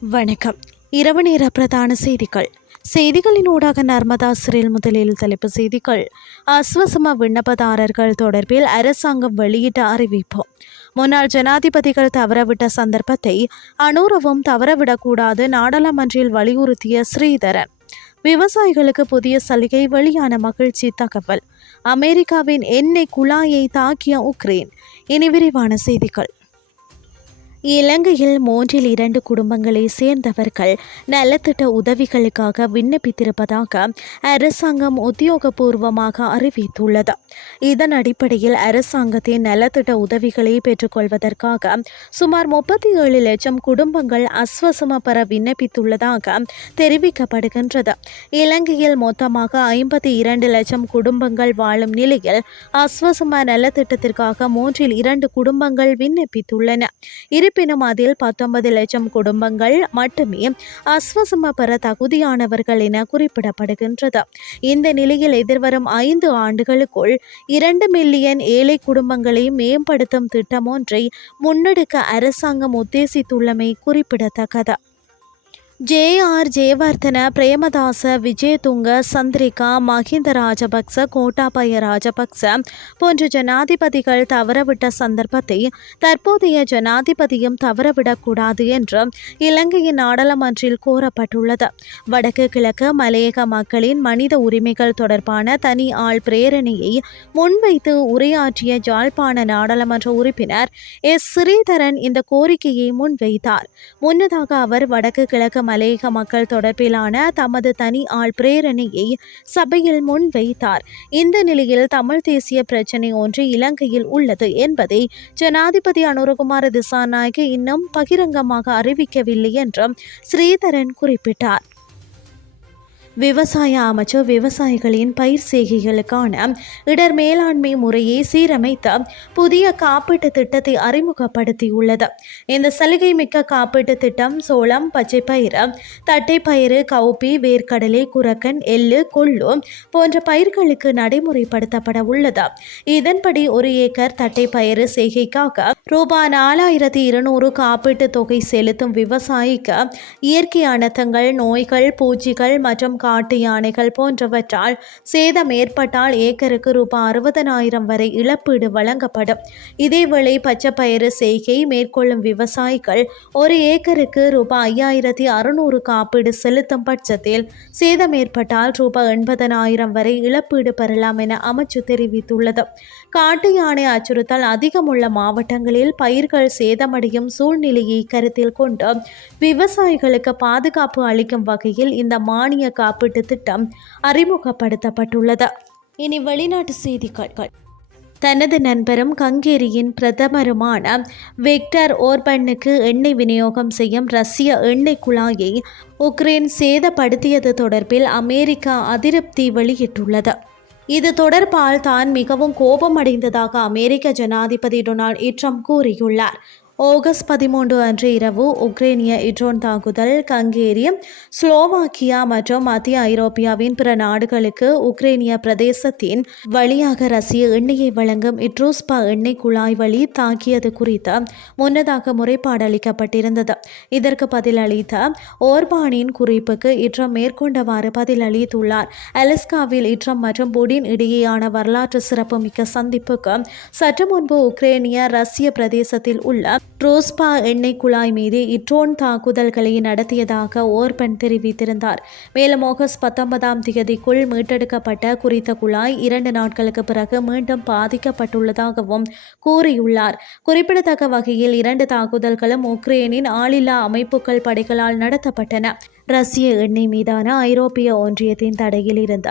வணக்கம். இரவு நேர பிரதான செய்திகள். செய்திகளின் ஊடாக நர்மதா சிறில் முதலில் தலைப்பு செய்திகள். அஸ்வசம விண்ணப்பதாரர்கள் தொடர்பில் அரசாங்கம் வெளியிட்ட அறிவிப்பு. முன்னாள் ஜனாதிபதிகள் தவறவிட்ட சந்தர்ப்பத்தை அனுரவும் தவறவிடக்கூடாது நாடாளுமன்றில் வலியுறுத்திய ஸ்ரீதரன். விவசாயிகளுக்கு புதிய சலுகை வெளியான மகிழ்ச்சி தகவல். அமெரிக்காவின் எண்ணெய் குழாயை தாக்கிய உக்ரைன். இனி விரிவான செய்திகள். இலங்கையில் மூன்றில் இரண்டு குடும்பங்களை சேர்ந்தவர்கள் நலத்திட்ட உதவிகளுக்காக விண்ணப்பித்திருப்பதாக அரசாங்கம் உத்தியோகபூர்வமாக அறிவித்துள்ளது. இதன் அடிப்படையில் அரசாங்கத்தின் நலத்திட்ட உதவிகளை பெற்றுக்கொள்வதற்காக சுமார் முப்பத்தி ஏழு லட்சம் குடும்பங்கள் அஸ்வசம பெற விண்ணப்பித்துள்ளதாக தெரிவிக்கப்படுகின்றது. இலங்கையில் மொத்தமாக ஐம்பத்தி இரண்டு லட்சம் குடும்பங்கள் வாழும் நிலையில் அஸ்வசம நலத்திட்டத்திற்காக மூன்றில் இரண்டு குடும்பங்கள் விண்ணப்பித்துள்ளன. இருப்பினும் அதில் பத்தொன்பது லட்சம் குடும்பங்கள் மட்டுமே அஸ்வசம பெற தகுதியானவர்கள் என குறிப்பிடப்படுகின்றது. இந்த நிலையில் எதிர்வரும் ஐந்து ஆண்டுகளுக்குள் இரண்டு மில்லியன் ஏழை குடும்பங்களை மேம்படுத்தும் திட்டம் ஒன்றை முன்னெடுக்க அரசாங்கம் உத்தேசித்துள்ளமை குறிப்பிடத்தக்கது. ஜே ஆர் ஜெயவர்தன பிரேமதாச விஜயதுங்க சந்திரிகா மஹிந்த ராஜபக்ச கோட்டாபய ராஜபக்ச போன்ற ஜனாதிபதிகள் தவறவிட்ட சந்தர்ப்பத்தை தற்போதைய ஜனாதிபதியும் தவறவிடக்கூடாது என்று இலங்கையின் நாடாளுமன்றில் கோரப்பட்டுள்ளது வடக்கு கிழக்கு மலையக மக்களின் மனித உரிமைகள் தொடர்பான தனி ஆள் பிரேரணையை முன்வைத்து உரையாற்றிய ஜாழ்ப்பாண நாடாளுமன்ற உறுப்பினர் எஸ். ஸ்ரீதரன் இந்த கோரிக்கையை முன்வைத்தார். முன்னதாக அவர் வடக்கு கிழக்கு மலையக மக்கள் தொடர்பிலான தமது தனி ஆள் பிரேரணையை சபையில் முன்வைத்தார். இந்த நிலையில் தமிழ் தேசிய பிரச்சினை ஒன்று இலங்கையில் உள்ளது என்பதை ஜனாதிபதி அனுரகுமார திசாநாயக இன்னும் பகிரங்கமாக அறிவிக்கவில்லை என்றும் ஸ்ரீதரன் குறிப்பிட்டார். விவசாய அமைச்சர் விவசாயிகளின் பயிர் செய்கைகளுக்கான இடர் மேலாண்மை முறையை சீரமைத்த புதிய காப்பீட்டு திட்டத்தை அறிமுகப்படுத்தியுள்ளது. இந்த சலுகை மிக்க காப்பீட்டு திட்டம் சோளம் பச்சைப்பயிறு தட்டைப்பயிறு கவுப்பி வேர்க்கடலை குரக்கன் எள்ளு கொள்ளு போன்ற பயிர்களுக்கு நடைமுறைப்படுத்தப்பட உள்ளது. இதன்படி ஒரு ஏக்கர் தட்டைப்பயிறு செய்கைக்காக ரூபாய் நாலாயிரத்தி இருநூறு காப்பீட்டு தொகை செலுத்தும் விவசாயிக்கு இயற்கை அனர்த்தங்கள் நோய்கள் பூச்சிகள் மற்றும் காட்டு யானைகள் போன்றவற்றால் சேதம் ஏற்பட்டால் ஏக்கருக்கு ரூபாய் அறுபதனாயிரம் வரை இழப்பீடு வழங்கப்படும். இதேவேளை பச்சைப்பயிறு செய்கை மேற்கொள்ளும் விவசாயிகள் ஒரு ஏக்கருக்கு ரூபாய் ஐயாயிரத்தி அறுநூறு காப்பீடு செலுத்தும் பட்சத்தில் சேதம் ஏற்பட்டால் ரூபாய் எண்பதனாயிரம் வரை இழப்பீடு பெறலாம் என அமைச்சு தெரிவித்துள்ளது. காட்டு யானை அச்சுறுத்தல் அதிகமுள்ள மாவட்டங்களில் பயிர்கள் சேதமடையும் சூழ்நிலையை கருத்தில் கொண்டு விவசாயிகளுக்கு பாதுகாப்பு அளிக்கும் வகையில் இந்த மானிய காப்பீட்டு திட்டம் அறிமுகப்படுத்தப்பட்டுள்ளது. இனி வெளிநாட்டு செய்திகள். தனது நண்பரும் கங்கேரியின் பிரதமருமான விக்டர் ஓர்பனுக்கு எண்ணெய் விநியோகம் செய்யும் ரஷ்ய எண்ணெய் குழாயை உக்ரைன் சேதப்படுத்தியது தொடர்பில் அமெரிக்கா அதிருப்தி வெளியிட்டுள்ளது. இது தொடர்பால் தான் மிகவும் கோபமடைந்ததாக அமெரிக்க ஜனாதிபதி டொனால்ட் ட்ரம்ப் கூறியுள்ளார். ஆகஸ்ட் பதிமூன்று அன்று இரவு உக்ரைனிய இட்ரோன் தாக்குதல் கங்கேரி ஸ்லோவாக்கியா மற்றும் மத்திய ஐரோப்பியாவின் பிற நாடுகளுக்கு உக்ரைனிய பிரதேசத்தின் வழியாக ரசிய எண்ணெயை வழங்கும் இட்ரோஸ்பா எண்ணெய் குழாய் வழி தாக்கியது குறித்து முன்னதாக முறைப்பாடு அளிக்கப்பட்டிருந்தது. இதற்கு பதிலளித்த ஓர்பானின் குறிப்புக்கு இட்ரம் மேற்கொண்டவாறு பதிலளித்துள்ளார். அலஸ்காவில் இட்ரம் மற்றும் புடின் இடையேயான வரலாற்று சிறப்புமிக்க சந்திப்புக்கு சற்று முன்பு உக்ரைனிய ரஷ்ய பிரதேசத்தில் உள்ள ட்ரோஸ்பா எண்ணெய் குழாய் மீது இட்ரோன் தாக்குதல்களை நடத்தியதாக ஓர்பன் தெரிவித்திருந்தார். மேலும் ஆகஸ்ட் பத்தொன்பதாம் தேதிக்குள் மீட்டெடுக்கப்பட்ட குறித்த குழாய் இரண்டு நாட்களுக்கு பிறகு மீண்டும் பாதிக்கப்பட்டுள்ளதாகவும் கூறியுள்ளார். குறிப்பிடத்தக்க வகையில் இரண்டு தாக்குதல்களும் உக்ரைனின் ஆளில்லா அமைப்புகள் படைகளால் நடத்தப்பட்டன. ரஷ்ய எண்ணெய் மீதான ஐரோப்பிய ஒன்றியத்தின் தடையில் இருந்த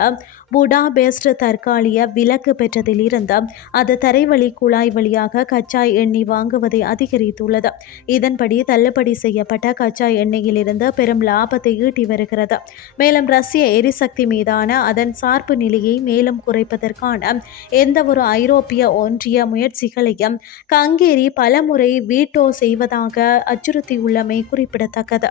புடாபெஸ்ட் தற்காலிக விலக்கு பெற்றதிலிருந்து அது தரைவழி குழாய் வழியாக கச்சா எண்ணெய் வாங்குவதை அதிகரித்துள்ளது. இதன்படி தள்ளுபடி செய்யப்பட்ட கச்சா எண்ணெயிலிருந்து பெரும் லாபத்தை ஈட்டி வருகிறது. மேலும் ரஷ்ய எரிசக்தி மீதான அதன் சார்பு நிலையை மேலும் குறைப்பதற்கான எந்த ஒரு ஐரோப்பிய ஒன்றிய முயற்சிகளையும் கங்கேரி பலமுறை வீட்டோ செய்வதாக அச்சுறுத்தியுள்ளமை குறிப்பிடத்தக்கது.